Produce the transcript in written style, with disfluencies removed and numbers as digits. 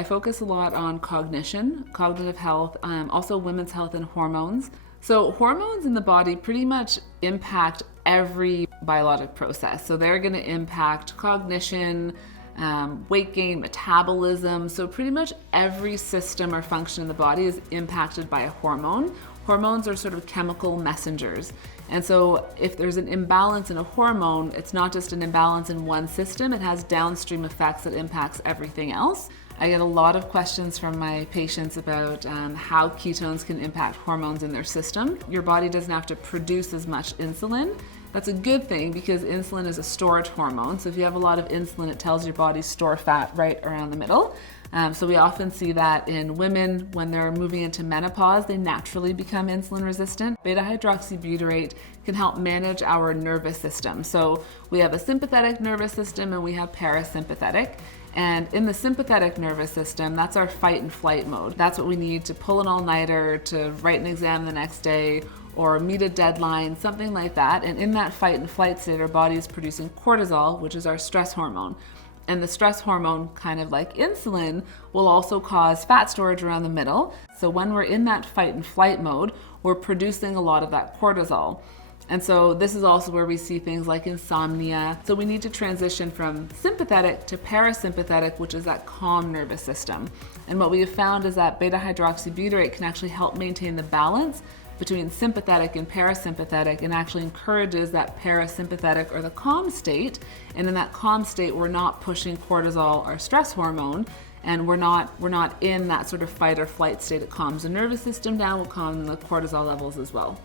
I focus a lot on cognition, cognitive health, also women's health and hormones. So hormones in the body pretty much impact every biologic process. So they're going to impact cognition, weight gain, metabolism. So pretty much every system or function in the body is impacted by a hormone. Hormones are sort of chemical messengers. And so if there's an imbalance in a hormone, it's not just an imbalance in one system, it has downstream effects that impacts everything else. I get a lot of questions from my patients about how ketones can impact hormones in their system. Your body doesn't have to produce as much insulin. That's a good thing because insulin is a storage hormone. So if you have a lot of insulin, it tells your body store fat right around the middle. So we often see that in women when they're moving into menopause, they naturally become insulin resistant. Beta-hydroxybutyrate can help manage our nervous system. So we have a sympathetic nervous system and we have parasympathetic. And in the sympathetic nervous system, that's our fight and flight mode. That's what we need to pull an all-nighter, to write an exam the next day, or meet a deadline, something like that. And in that fight and flight state, our body is producing cortisol, which is our stress hormone. And the stress hormone, kind of like insulin, will also cause fat storage around the middle. So when we're in that fight and flight mode, we're producing a lot of that cortisol. And so this is also where we see things like insomnia. So we need to transition from sympathetic to parasympathetic, which is that calm nervous system. And what we have found is that beta-hydroxybutyrate can actually help maintain the balance between sympathetic and parasympathetic and actually encourages that parasympathetic or the calm state. And in that calm state, we're not pushing cortisol, our stress hormone, and we're not in that sort of fight or flight state. It calms the nervous system down, will calm the cortisol levels as well.